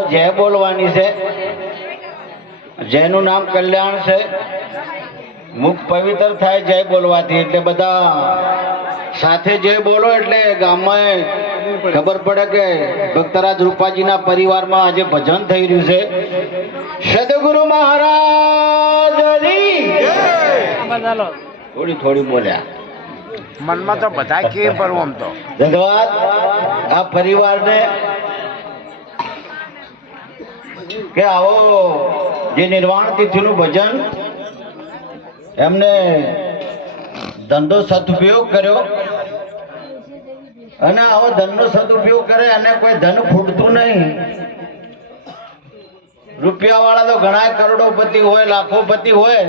जय बोलवानी से जयનું નામ કલ્યાણ છે મુખ પવિત્ર થાય જય બોલવાથી એટલે બધા સાથે જય બોલો એટલે ગામમાં ખબર પડે કે ભક્તરાજ રૂપાજીના પરિવારમાં આજે ભજન થઈ રહ્યું છે સદગુરુ મહારાજની જય થોડી થોડી બોલ્યા મનમાં તો બધા કે પર આમ તો ધન્યવાદ આ પરિવારને કે આવો જે નિર્વાણ તિથિનું ભજન એમને ધનનો સદુપયોગ કર્યો અને આવો ધનનો સદુપયોગ કરે અને કોઈ ધન ફૂટતું નહીં. રૂપિયા વાળા તો ઘણા કરોડોપતિ હોય લાખોપતિ હોય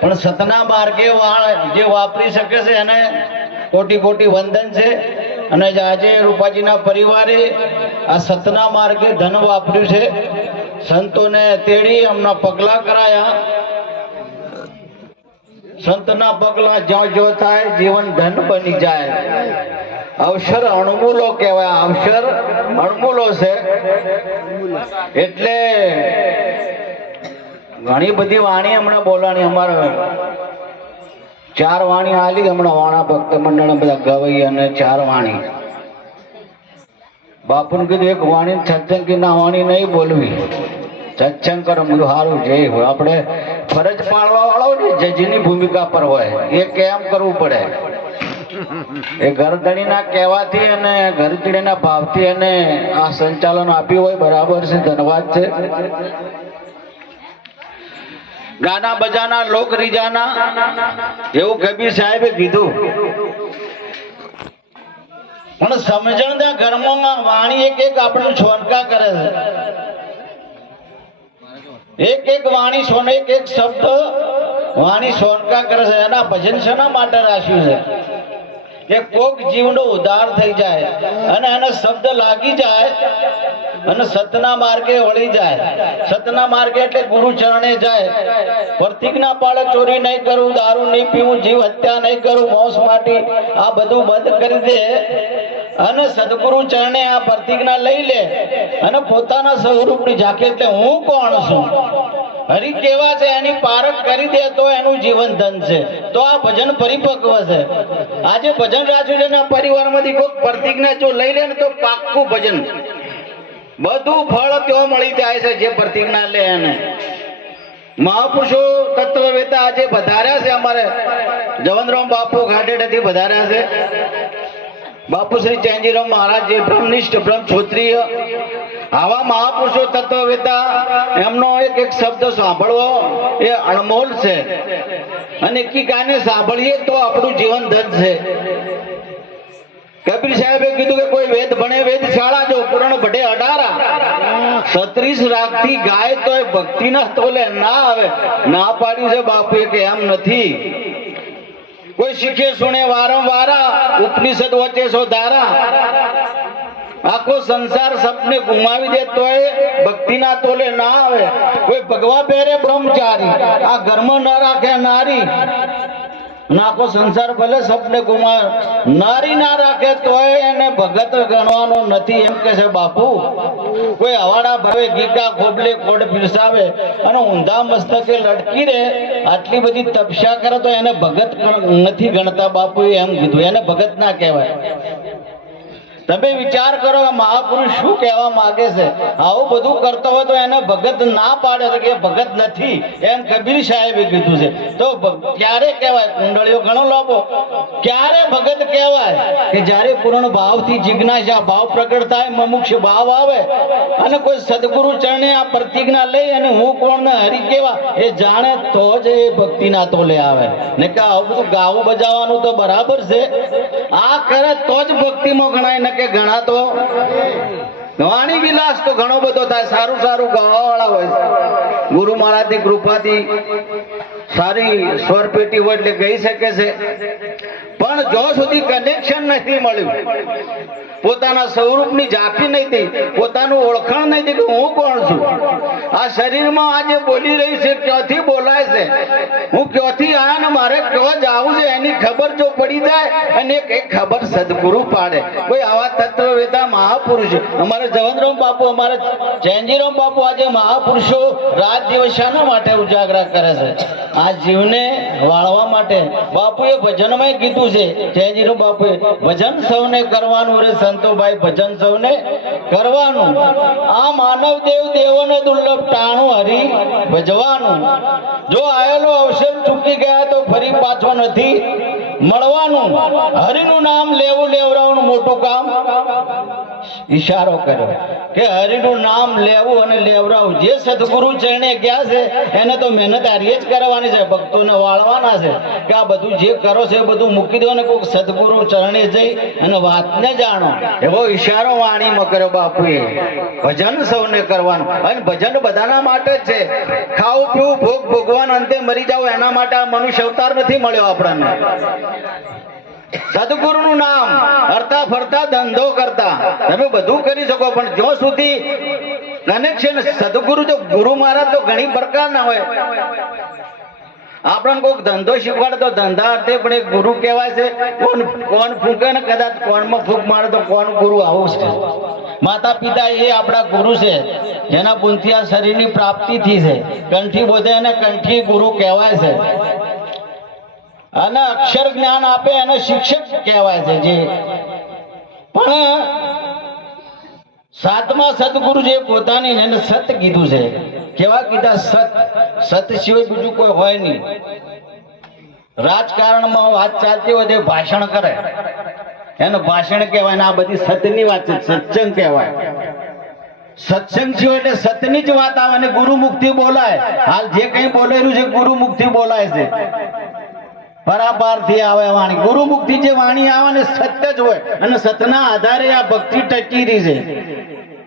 પણ સતના માર્ગે જે વાપરી શકે છે એને કોટી કોટી વંદન છે. અને આજે રૂપાજીના પરિવારે આ સતના માર્ગે ધન વાપર્યું છે. સંતોને તેડી એમના પગલા કરાયા. સંતના પગલા જ્યાં જો થાય જીવન ધન બની જાય. અવસર અણમૂલો કહેવાય. અવસર અણમૂલો છે એટલે ઘણી બધી વાણી હમણાં બોલાણી. અમારે 4 વાણી આલી હમણાં વાણા ભક્ત મંડળ બધા ગવાઈ અને 4 વાણી. બાપુને કીધું એક વાણી સત્સંગી ના વાણી નહીં બોલવી. સત્સંગ કરો બધું સારું છે. આપણે ફરજ પાળવા વાળો ને જજની ભૂમિકા પર હોય એ કેમ કરવું પડે. એ ઘરધણીના કહેવાથી અને ઘરધણીના ભાવથી અને આ સંચાલન આપ્યું હોય બરાબર છે. ધન્યવાદ છે. ગાના બજાના લોક રીજાના એવું કબીર સાહેબે કીધું. પણ સમજણ ના ઘરમાં વાણી એક એક આપણને છોનકા કરે છે. એક એક વાણી સોને એક એક શબ્દ વાણી સોનકા કરે છે. એના ભજન શેના માટે રાખ્યું છે કે કોક જીવનો ઉદ્ધાર થઈ જાય અને એને શબ્દ લાગી જાય અને સતના માર્ગે વળી જાય. સતના માર્ગે એટલે ગુરુ ચરણે જાય. પ્રતિજ્ઞા પાળે ચોરી નહીં કરવું, દારૂ નહીં પીવું, જીવ હત્યા નહીં કરવું, માંસ માટી આ બધું બંધ કરી દે અને સદગુરુ ચરણે આ પ્રતિજ્ઞા લઈ લે અને પોતાના સ્વરૂપની ઝાંખી એટલે હું કોણ છું હરિ કેવા છે એની પારખ કરી દે તો એનું જીવન ધન છે. તો આ ભજન પરિપક્વ છે. આજે ભજન રાખ્યું છે ને પરિવારમાંથી કોઈ પ્રતિજ્ઞા જો લઈ લે ને તો પાક્કું ભજન બધું ફળ ત્યાં મળી જાય છે જે પ્રતિજ્ઞા લે એને. મહાપુરુષો તત્વવેતા આજે વધાર્યા છે. અમારે જવનરામ બાપુ ઘાટેડાથી વધાર્યા છે. બાપુ શ્રી ચેનજીરામ મહારાજ જે બ્રહ્મનિષ્ઠ બ્રહ્મક્ષોત્રીય આવા મહાપુરુષો તત્વવેતા એમનો એક એક શબ્દ સાંભળવો એ અણમોલ છે. અને એકી કાને સાંભળીએ તો આપણું જીવન ધન છે. કબીર સાહેબે કીધું કે કોઈ વેદ ભણે વેદશાળા જો પુરાણ ભટે 18 36 રાખતી ગાય તો એ ભક્તિના તોલે ના આવે. ના પાડ્યું છે બાપુએ કે એમ નથી. કોઈ શીખે સુણે વારંવાર ઉપનિષદ વચ્ચે સો ધારા. આખો સંસાર સપને ગુમાવી દે તોય ભક્તિના તોલે ના આવે. કોઈ ભગવા પહેરે બ્રહ્મચારી આ ઘરમાં ન રાખે નારી. આખો સંસાર ભલે સપને ગુમાવે નારી ના રાખે તોય એને ભગત ગણવાનો નથી એમ કે છે બાપુ. કોઈ હવાડા ભરે ગીકા ખોબલે કોડ પીરસાવે અને ઊંધા મસ્તકે લટકી રહે આટલી બધી તપસ્યા કરે તો એને ભગત નથી ગણતા બાપુએ એમ કીધું. એને ભગત ના કહેવાય. તમે વિચાર કરો કે મહાપુરુષ શું કહેવા માંગે છે. આવું બધું કરતો હોય તો એને ભગત ના પાડે છે કે ભગત નથી એમ કબીર સાહેબે કીધું છે. તો ક્યારે કહેવાય કુંડળીઓ ઘણો લાભો ક્યારે ભગત કહેવાય કે જ્યારે પૂર્ણ ભાવથી જિજ્ઞાસા ભાવ પ્રગટ થાય મમુક્ષ ભાવ આવે અને કોઈ સદગુરુ ચરણે આ પ્રતિજ્ઞા લઈ અને હું કોણ ને હરિ કેવા એ જાણે તો જ એ ભક્તિના તોલે આવે. ને કે આવું બધું ગાવું બજાવવાનું તો બરાબર છે. આ કરે તો જ ભક્તિમાં ગણાય ને કે ઘણા તો વાણી વિલાસ તો ઘણો બધો થાય. સારું સારું ગાવાવાળા હોય. ગુરુ મહારાજની કૃપાથી સારી સ્વર પેટી હોય એટલે ગઈ શકે છે. પણ જો સુધી કનેક્શન નથી મળ્યું પોતાના સ્વરૂપની ઝાંખી નહીં થઈ, પોતાનું ઓળખાણ નહીં થઈ કે હું કોણ છું. આ શરીરમાં આજે બોલી રહી છે, ક્યાંથી બોલાય છે, હું ક્યાંથી આયા ને મારે ક્યાં જવું છે એની ખબર જો પડી જાય અને એક ખબર સદગુરુ પાડે. કોઈ આવા તત્વવેતા મહાપુરુષ અમારે જવનરામ બાપુ, અમારે જયંતિરામ બાપુ આજે મહાપુરુષો રાત દિવસ શાના માટે ઉજાગરા કરે છે? આ જીવને વાળવા માટે. બાપુએ ભજનમાં કીધું છે, જયંતિરામ બાપુએ, ભજન સૌને કરવાનું રે સંતોભાઈ, ભજન સૌને કરવાનું. આ માનવ દેવ દેવોને દુર્લભ ટાણું હરી ભજવાનું. જો આયેલો અવસર ચૂકી ગયા તો ફરી પાછો નથી મળવાનું. હરિનું નામ લેવું લેવરાવનું મોટું કામ. ઈશારો કર્યો કે હરિનું નામ લેવું અને લેવરાવું. જે સદગુરુ ચરણે ગયા છે એને તો મહેનત હારી જ કરવાની છે, ભક્તોને વાળવાના છે કે આ બધું જે કરો છે એ બધું મૂકી દો અને કોઈક સદગુરુ ચરણે જઈ અને વાતને જાણો. એવો ઈશારો વાણીમાં કર્યો બાપુએ. ભજન સૌને કરવાનું અને ભજન બધાના માટે જ છે. ખાવું પીવું ભોગ ભોગવાન અંતે મરી જાવ એના માટે આ મનુષ્ય અવતાર નથી મળ્યો આપણને. સદગુરુનું નામ હરતા ફરતા ધંધો કરતા તમે બધું કરી શકો, પણ જો સુધી કનેક્શન સદગુરુ, જો ગુરુ મહારાજ તો ઘણી પ્રકારના હોય. આપણને કોઈક ધંધો શીખવાડે તો ધંધા અર્થે પણ એક ગુરુ કહેવાય છે. કોણ ફૂંકે ને કદાચ કોણમાં ફૂંક મારે તો કોણ ગુરુ આવું છે. માતા પિતા એ આપણા ગુરુ છે, જેના પુણ્યથી આ શરીરની પ્રાપ્તિ થઈ છે. કંઠી બોધે અને કંઠી ગુરુ કહેવાય છે. અને અક્ષર જ્ઞાન આપે એને શિક્ષક કહેવાય છે. જે પણ સાતમા સદગુરુ જે પોતાની એને સત કીધું છે. કેવા કીધા? સત. સત સિવાય બીજું કોઈ હોય નહીં. રાજકારણમાં વાત ચાલતી હોય તે ભાષણ કરે, એને ભાષણ કહેવાય. ને આ બધી સતની વાત છે, સત્સંગ કહેવાય. સત્સંગ સિવાય એટલે સતની જ વાત આવે અને ગુરુ મુખથી બોલાય. હાલ જે કંઈ બોલાયેલું છે ગુરુ મુખથી બોલાય છે. પરાપારથી આવે વાણી. ગુરુ મુખથી જે વાણી આવે ને સત્ય જ હોય અને સતના આધારે આ ભક્તિ ટકી રહી છે.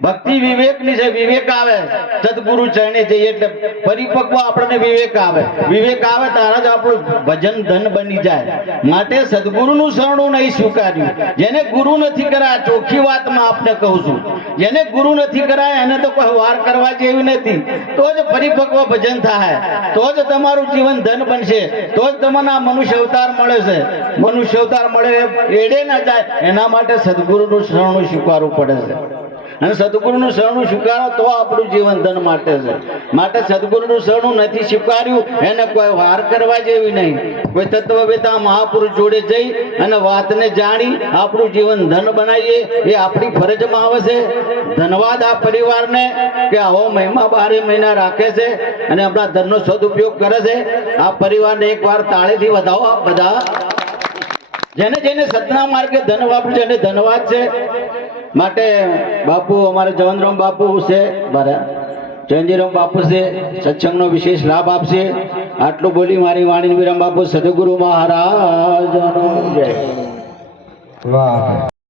ભક્તિ વિવેકની છે. વિવેક આવે સદગુરુ ચરણે જઈએ એટલે પરિપક્વ આપણને વિવેક આવે. વિવેક આવે તારા જ આપણું ભજન ધન બની જાય. માટે સદગુરુનું શરણું નહીં સ્વીકાર્યું. જેને ગુરુ નથી કરાયા, ચોખ્ખી વાતમાં આપને કહું છું, જેને ગુરુ નથી કરાયા એને તો કોઈ વાર કરવા જેવી નથી. તો જ પરિપક્વ ભજન થાય, તો જ તમારું જીવન ધન બનશે, તો જ તમને આ મનુષ્ય અવતાર મળે છે. મનુષ્ય અવતાર મળે એડે ના જાય એના માટે સદગુરુનું શરણું સ્વીકારવું પડે છે. અને સદગુરુનું શરણું સ્વીકારો તો આપણું જીવન ધન માટે છે. માટે સદગુરુનું શરણું નથી સ્વીકાર્યું એને કોઈ વાર કરવા જેવી નહીં. કોઈ તત્વવેતા મહાપુરુષ જોડે જઈ અને વાતને જાણી આપણું જીવન ધન બનાવીએ એ આપણી ફરજમાં આવે છે. ધન્યવાદ આ પરિવારને કે આવો મહિમા 12 મહિના રાખે છે અને આપણા ધનનો સદુપયોગ કરે છે. આ પરિવારને એકવાર તાળીથી વધાવો. બધા જેને જેને સતના માર્ગે ધન વાપર્યું છે એને ધન્યવાદ છે. માટે બાપુ અમારે જવનરામ બાપુ છે, મારા જયંતિરામ બાપુ છે, સત્સંગનો વિશેષ લાભ આપશે. આટલું બોલી મારી વાણી વિરામ. બાપુ સદગુરુ મહારાજ જય. વાહ.